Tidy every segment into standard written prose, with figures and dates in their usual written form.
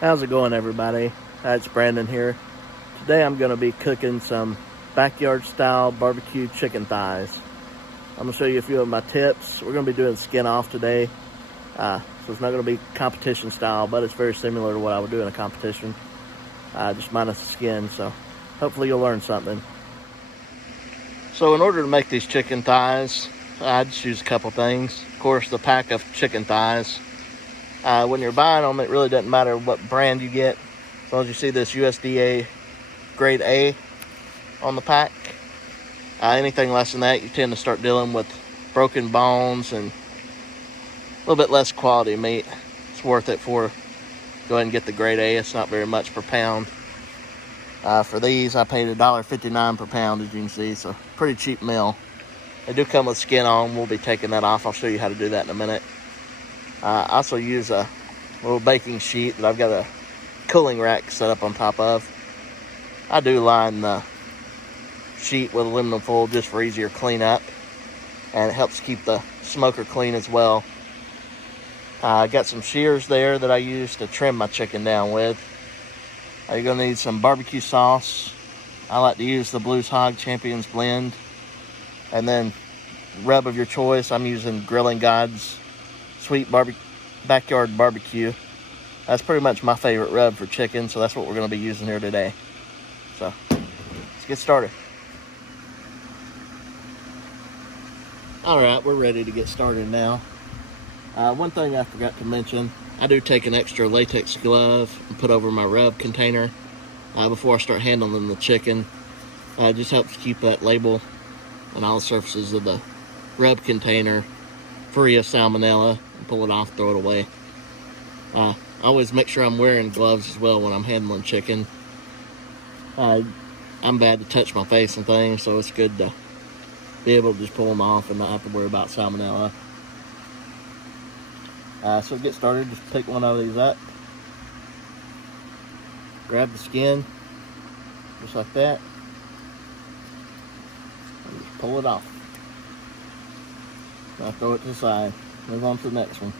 How's it going, everybody? It's Brandon here. Today I'm going to be cooking some backyard style barbecue chicken thighs. I'm going to show you a few of my tips. We're going to be doing skin off today. So it's not going to be competition style, but it's very similar to what I would do in a competition. Just minus the skin, so hopefully you'll learn something. So in order to make these chicken thighs, I just use a couple things. Of course, the pack of chicken thighs. When you're buying them, it really doesn't matter what brand you get, as long as you see this USDA grade A on the pack. Anything less than that, you tend to start dealing with broken bones and a little bit less quality meat. It's worth it for go ahead and get the grade A. It's not very much per pound. For these, I paid $1.59 per pound, as you can see, so pretty cheap meal. They do come with skin on. We'll be taking that off. I'll show you how to do that in a minute. I also use a little baking sheet that I've got a cooling rack set up on top of. I do line the sheet with aluminum foil just for easier cleanup, and it helps keep the smoker clean as well. I got some shears there that I use to trim my chicken down with. You're going to need some barbecue sauce. I like to use the Blues Hog Champions blend, and then rub of your choice. I'm using Grilling God's Sweet Backyard Barbecue. That's pretty much my favorite rub for chicken, so that's what we're going to be using here today. So let's get started. Alright, we're ready to get started now. One thing I forgot to mention, I do take an extra latex glove and put over my rub container before I start handling the chicken. It just helps keep that label and all the surfaces of the rub container free of salmonella. Pull it off, throw it away. I always make sure I'm wearing gloves as well when I'm handling chicken. I'm bad to touch my face and things, so it's good to be able to just pull them off and not have to worry about salmonella. So to get started, just pick one of these up, grab the skin just like that, and just pull it off. Now throw it to the side. Move on to the next one.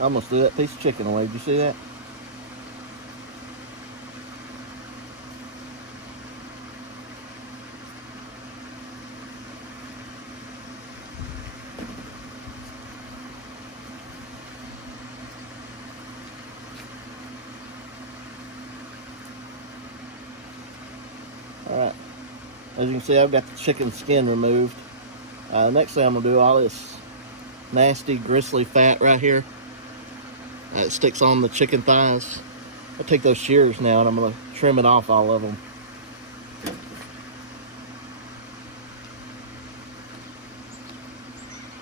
I almost threw that piece of chicken away. Did you see that? Alright. As you can see, I've got the chicken skin removed. Next thing I'm going to do, all this nasty, gristly fat right here. It sticks on the chicken thighs. I'll take those shears now and I'm going to trim it off, all of them.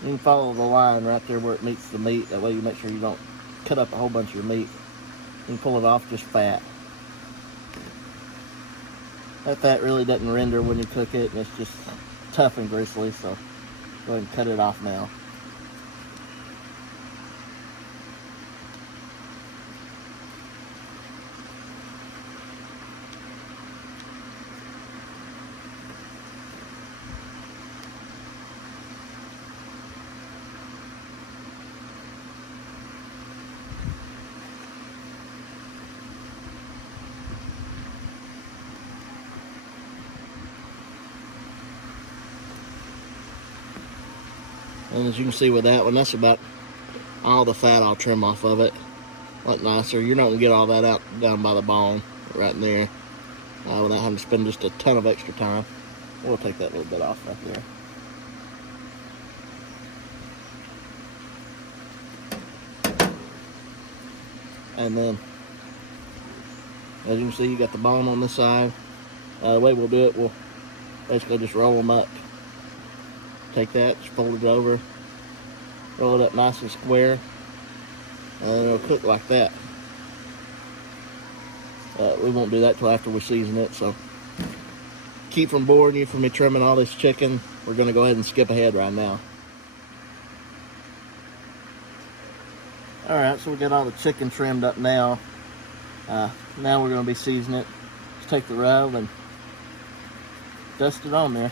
You can follow the line right there where it meets the meat. That way you make sure you don't cut up a whole bunch of your meat. You can pull it off just fat. That fat really doesn't render when you cook it, and it's just tough and gristly, so go ahead and cut it off now. And as you can see with that one, that's about all the fat I'll trim off of it. Look nicer. You're not going to get all that out down by the bone right in there without having to spend just a ton of extra time. We'll take that little bit off right there. And then, as you can see, you got the bone on this side. The way we'll do it, we'll basically just roll them up. Take that, just fold it over, roll it up nice and square, and then it'll cook like that. We won't do that till after we season it, so keep from boring you from me trimming all this chicken. We're going to go ahead and skip ahead right now. Alright, so we got all the chicken trimmed up now. Now we're going to be seasoning it. Just take the rub and dust it on there.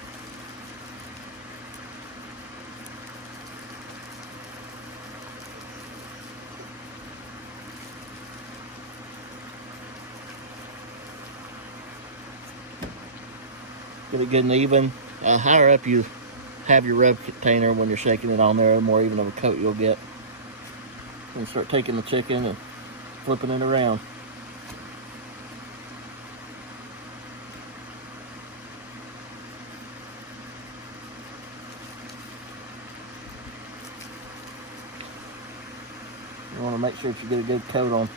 Get it good and even. Higher up you have your rub container, when you're shaking it on there, the more even of a coat you'll get. And start taking the chicken and flipping it around. You want to make sure that you get a good coat on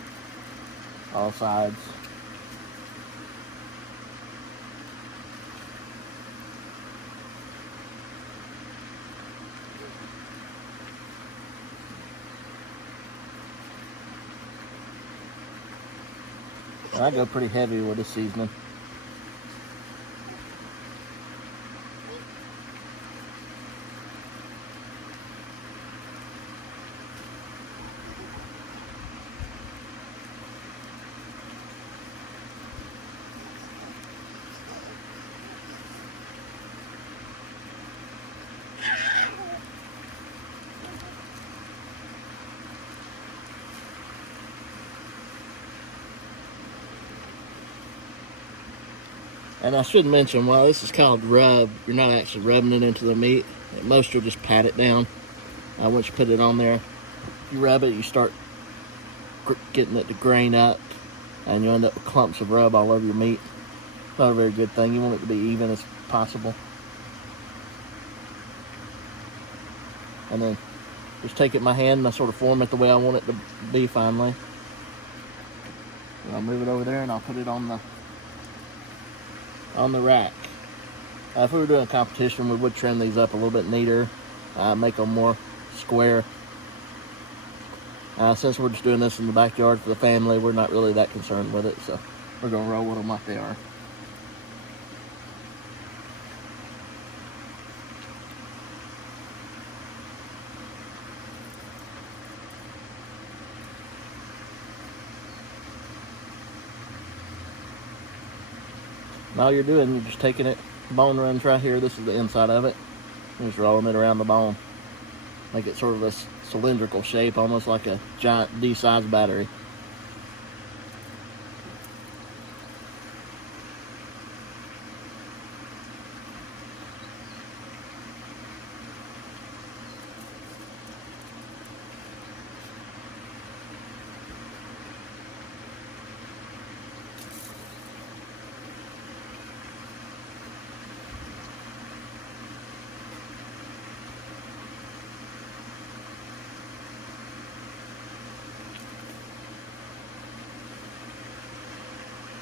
all sides. I go pretty heavy with this seasoning. And I should mention, while this is called rub, you're not actually rubbing it into the meat. At most, you'll just pat it down. Once you put it on there, you rub it, you start getting it to grain up, and you'll end up with clumps of rub all over your meat. Not a very good thing. You want it to be even as possible. And then just take it in my hand and I sort of form it the way I want it to be finally. And I'll move it over there and I'll put it on the rack. If we were doing a competition, we would trim these up a little bit neater, make them more square. Since we're just doing this in the backyard for the family, we're not really that concerned with it, so we're going to roll with them like they are. And all you're doing, you're just taking it, the bone runs right here, this is the inside of it, and just rolling it around the bone. Make it sort of a cylindrical shape, almost like a giant D-sized battery.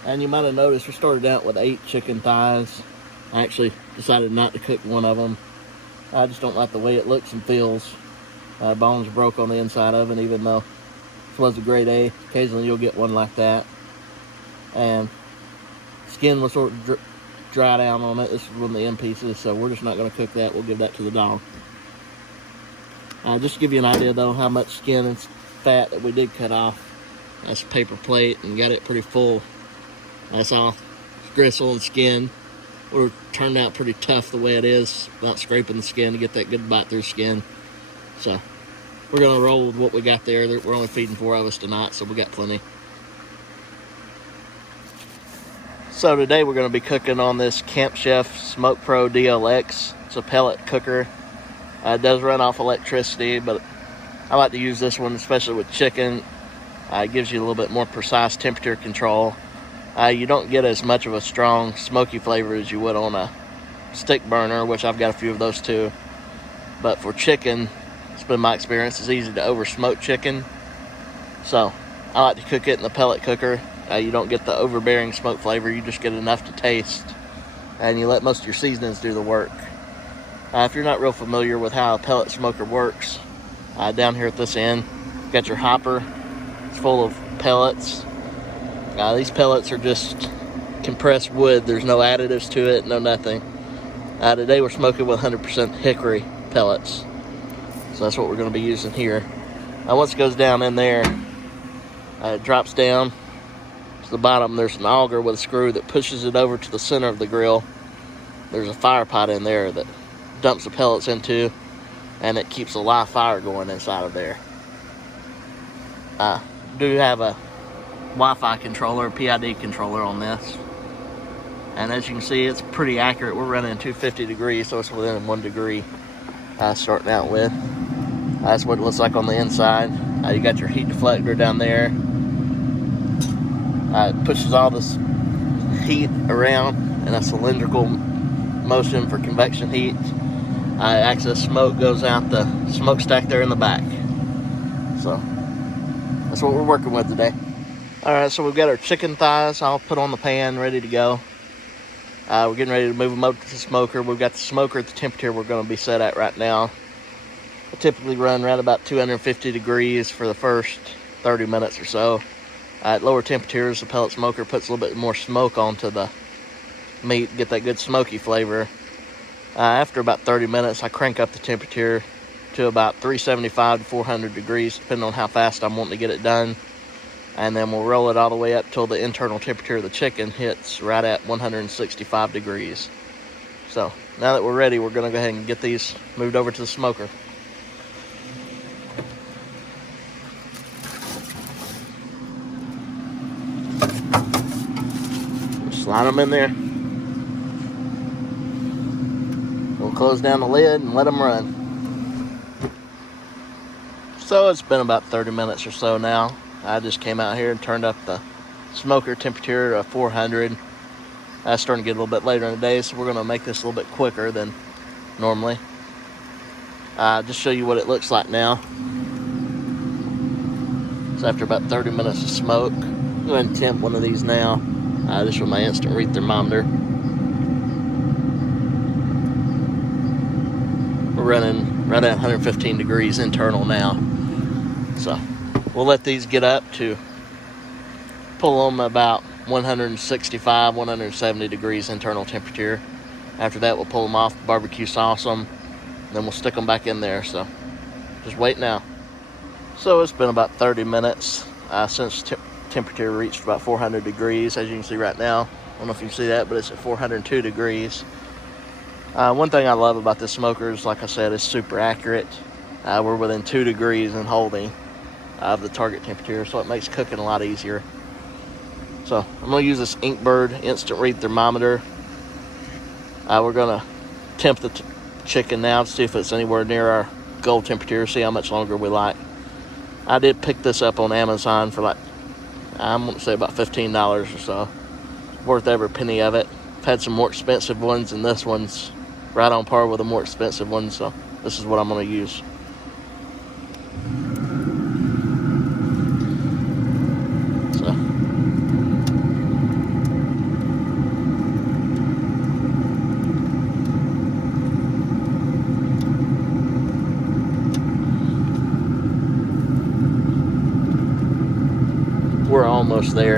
And you might have noticed we started out with 8 chicken thighs. I actually decided not to cook one of them. I just don't like the way it looks and feels. Bones broke on the inside of it, even though this was a grade A. Occasionally you'll get one like that. And skin was sort of dried out on it. This is one of the end pieces, so we're just not going to cook that. We'll give that to the dog. Just to give you an idea, though, how much skin and fat that we did cut off. That's a paper plate and got it pretty full. That's all gristle and skin. Would have turned out pretty tough the way it is, without scraping the skin to get that good bite through skin. So we're going to roll with what we got there. We're only feeding 4 of us tonight, so we got plenty. So today we're going to be cooking on this Camp Chef Smoke Pro DLX. It's a pellet cooker. It does run off electricity, but I like to use this one, especially with chicken. It gives you a little bit more precise temperature control. You don't get as much of a strong smoky flavor as you would on a stick burner, which I've got a few of those too. But for chicken, it's been my experience, it's easy to over smoke chicken. So I like to cook it in the pellet cooker. You don't get the overbearing smoke flavor, you just get enough to taste, and you let most of your seasonings do the work. If you're not real familiar with how a pellet smoker works, down here at this end, you've got your hopper. It's full of pellets. These pellets are just compressed wood. There's no additives to it, no nothing. Today we're smoking with 100% hickory pellets. So that's what we're going to be using here. Once it goes down in there, it drops down to the bottom. There's an auger with a screw that pushes it over to the center of the grill. There's a fire pot in there that dumps the pellets into, and it keeps a live fire going inside of there. Do have a Wi-Fi controller, PID controller on this, and as you can see, it's pretty accurate. We're running 250 degrees, so it's within 1 degree starting out with. That's what it looks like on the inside. You got your heat deflector down there. It pushes all this heat around in a cylindrical motion for convection heat. Excess smoke goes out the smokestack there in the back. So that's what we're working with today. Alright, so we've got our chicken thighs all put on the pan, ready to go. We're getting ready to move them over to the smoker. We've got the smoker at the temperature we're going to be set at right now. I typically run around about 250 degrees for the first 30 minutes or so. At lower temperatures, the pellet smoker puts a little bit more smoke onto the meat, get that good smoky flavor. After about 30 minutes, I crank up the temperature to about 375 to 400 degrees, depending on how fast I'm wanting to get it done. And then we'll roll it all the way up till the internal temperature of the chicken hits right at 165 degrees. So now that we're ready, we're going to go ahead and get these moved over to the smoker. Slide them in there. We'll close down the lid and let them run. So it's been about 30 minutes or so now. I just came out here and turned up the smoker temperature to 400. It's starting to get a little bit later in the day, so we're going to make this a little bit quicker than normally. Just show you what it looks like now. So after about 30 minutes of smoke, I'm going to temp one of these now. This with my instant read thermometer. We're running right at 115 degrees internal now. So we'll let these get up to pull them about 165, 170 degrees internal temperature. After that, we'll pull them off, barbecue sauce them, then we'll stick them back in there. So just wait now. So it's been about 30 minutes since temperature reached about 400 degrees, as you can see right now. I don't know if you can see that, but it's at 402 degrees. One thing I love about this smoker is, like I said, it's super accurate. We're within 2 degrees in holding of the target temperature, so it makes cooking a lot easier. So I'm going to use this Inkbird instant read thermometer. We're going to temp the chicken now to see if it's anywhere near our goal temperature, see how much longer we like. I did pick this up on Amazon for like, I'm going to say about $15 or so. Worth every penny of it. I've had some more expensive ones, and this one's right on par with the more expensive ones, so this is what I'm going to use. We're almost there.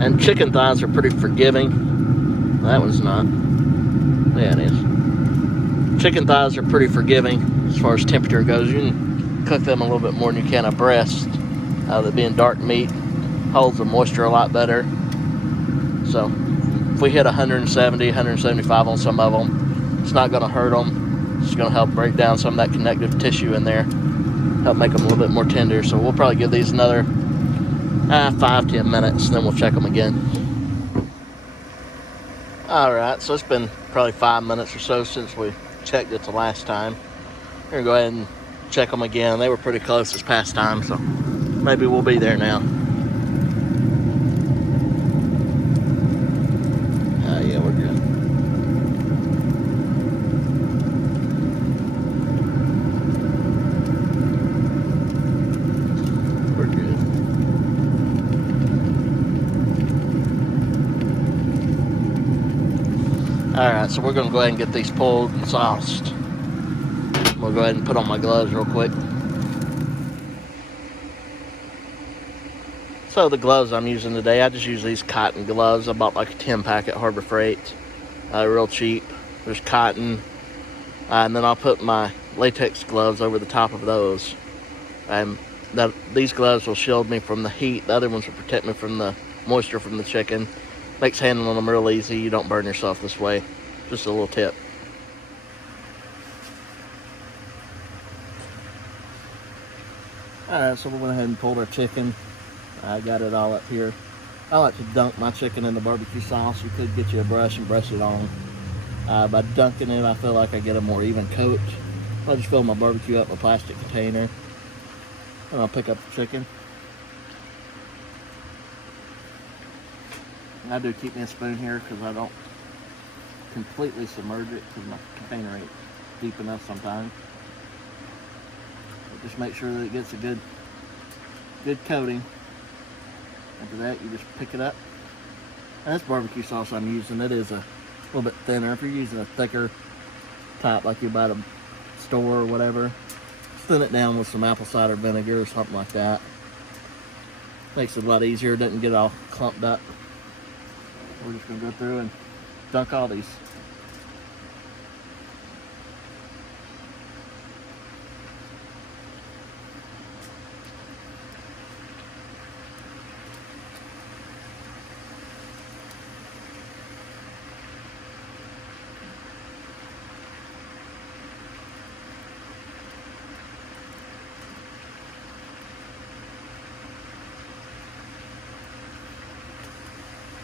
And chicken thighs are pretty forgiving. That one's not. Yeah, it is. Chicken thighs are pretty forgiving as far as temperature goes. You can cook them a little bit more than you can a breast. That being dark meat holds the moisture a lot better. So if we hit 170, 175 on some of them, it's not going to hurt them. It's going to help break down some of that connective tissue in there. Help make them a little bit more tender. So we'll probably give these another 5-10 minutes, then we'll check them again. Alright, so it's been probably 5 minutes or so since we checked it the last time. We're going to go ahead and check them again. They were pretty close this past time, so maybe we'll be there now. Yeah, we're good. Alright, so we're going to go ahead and get these pulled and sauced. We'll go ahead and put on my gloves real quick. So the gloves I'm using today, I just use these cotton gloves. I bought like a 10-pack at Harbor Freight. Real cheap. There's cotton. And then I'll put my latex gloves over the top of those. And these gloves will shield me from the heat. The other ones will protect me from the moisture from the chicken. Makes handling them real easy. You don't burn yourself this way. Just a little tip. Alright, so we went ahead and pulled our chicken. I got it all up here. I like to dunk my chicken in the barbecue sauce. You could get you a brush and brush it on. By dunking it, I feel like I get a more even coat. I'll just fill my barbecue up in a plastic container. And I'll pick up the chicken. And I do keep me a spoon here because I don't completely submerge it because my container ain't deep enough sometimes. But just make sure that it gets a good coating. After that, you just pick it up. And this barbecue sauce I'm using, it is a little bit thinner. If you're using a thicker type like you buy at a store or whatever, thin it down with some apple cider vinegar or something like that. Makes it a lot easier. It doesn't get all clumped up. We're just going to go through and dunk all these.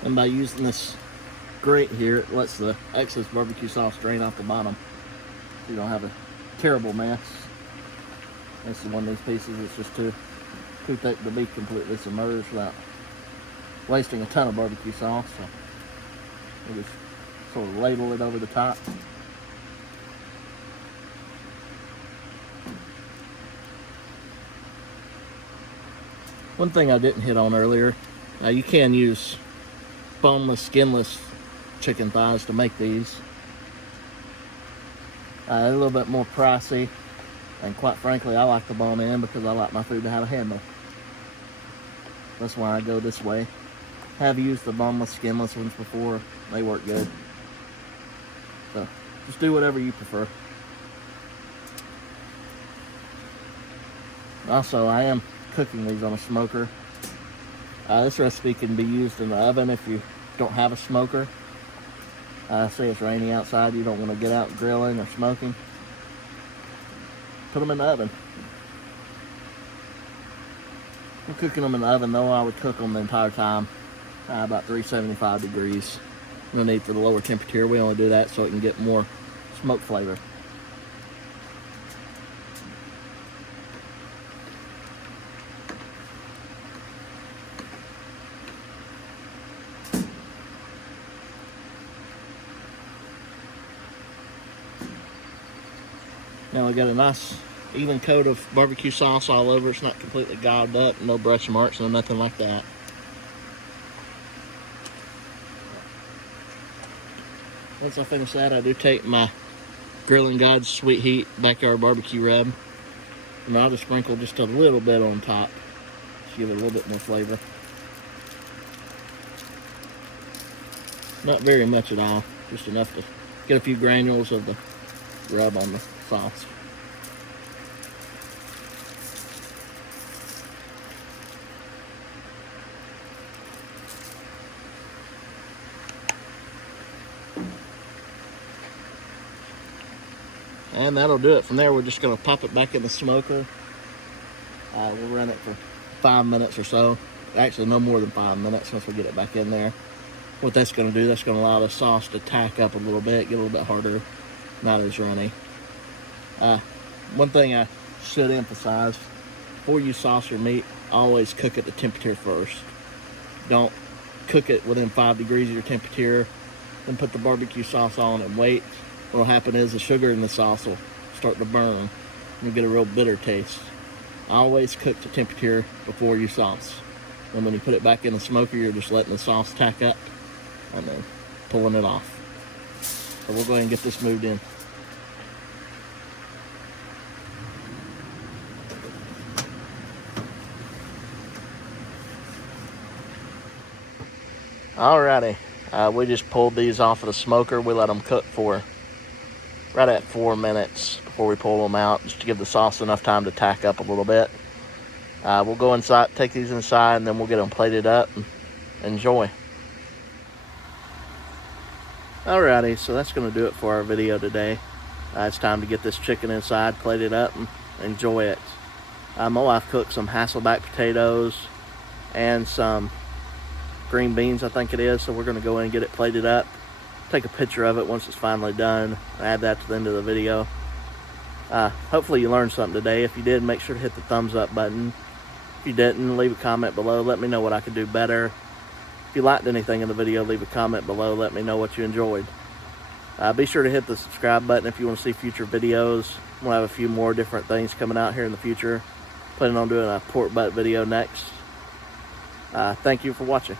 And by using this grate here, it lets the excess barbecue sauce drain off the bottom. So you don't have a terrible mess. This is one of these pieces that's just too thick to be completely submerged without wasting a ton of barbecue sauce. So we'll just sort of ladle it over the top. One thing I didn't hit on earlier, you can use boneless, skinless chicken thighs to make these. A little bit more pricey, and quite frankly, I like the bone in because I like my food to have a handle. That's why I go this way. Have used the boneless, skinless ones before. They work good. So just do whatever you prefer. Also, I am cooking these on a smoker. This recipe can be used in the oven if you don't have a smoker. Say it's rainy outside, you don't want to get out grilling or smoking. Put them in the oven. I'm cooking them in the oven though. I would cook them the entire time, about 375 degrees. No need for the lower temperature. We only do that so it can get more smoke flavor. Now we got a nice even coat of barbecue sauce all over. It's not completely gobbed up, no brush marks, no nothing like that. Once I finish that, I do take my Grilling God's Sweet Heat Backyard Barbecue Rub, and I'll just sprinkle just a little bit on top to give it a little bit more flavor. Not very much at all, just enough to get a few granules of the rub on the sauce. And that'll do it. From there, we're just going to pop it back in the smoker. We'll run it for 5 minutes or so. Actually, no more than 5 minutes once we get it back in there. What that's going to do, that's going to allow the sauce to tack up a little bit, get a little bit harder, not as runny. One thing I should emphasize, before you sauce your meat, always cook it to temperature first. Don't cook it within 5 degrees of your temperature, then put the barbecue sauce on and wait. What'll happen is the sugar in the sauce will start to burn and you get a real bitter taste. Always cook to temperature before you sauce. And when you put it back in the smoker, you're just letting the sauce tack up and then pulling it off. So we'll go ahead and get this moved in. Alrighty, we just pulled these off of the smoker. We let them cook for right at 4 minutes before we pull them out, just to give the sauce enough time to tack up a little bit. We'll go inside, take these inside, and then we'll get them plated up and enjoy. Alrighty, so that's going to do it for our video today. It's time to get this chicken inside, plate it up, and enjoy it. My wife cooked some Hasselback potatoes and some green beans, I think it is, so we're going to go in and get it plated up, take a picture of it once it's finally done, add that to the end of the video. Hopefully you learned something today. If you did, make sure to hit the thumbs up button. If you didn't, leave a comment below. Let me know what I could do better. If you liked anything in the video, leave a comment below. Let me know what you enjoyed. Be sure to hit the subscribe button if you want to see future videos. We'll have a few more different things coming out here in the future. Planning on doing a pork butt video next. Thank you for watching.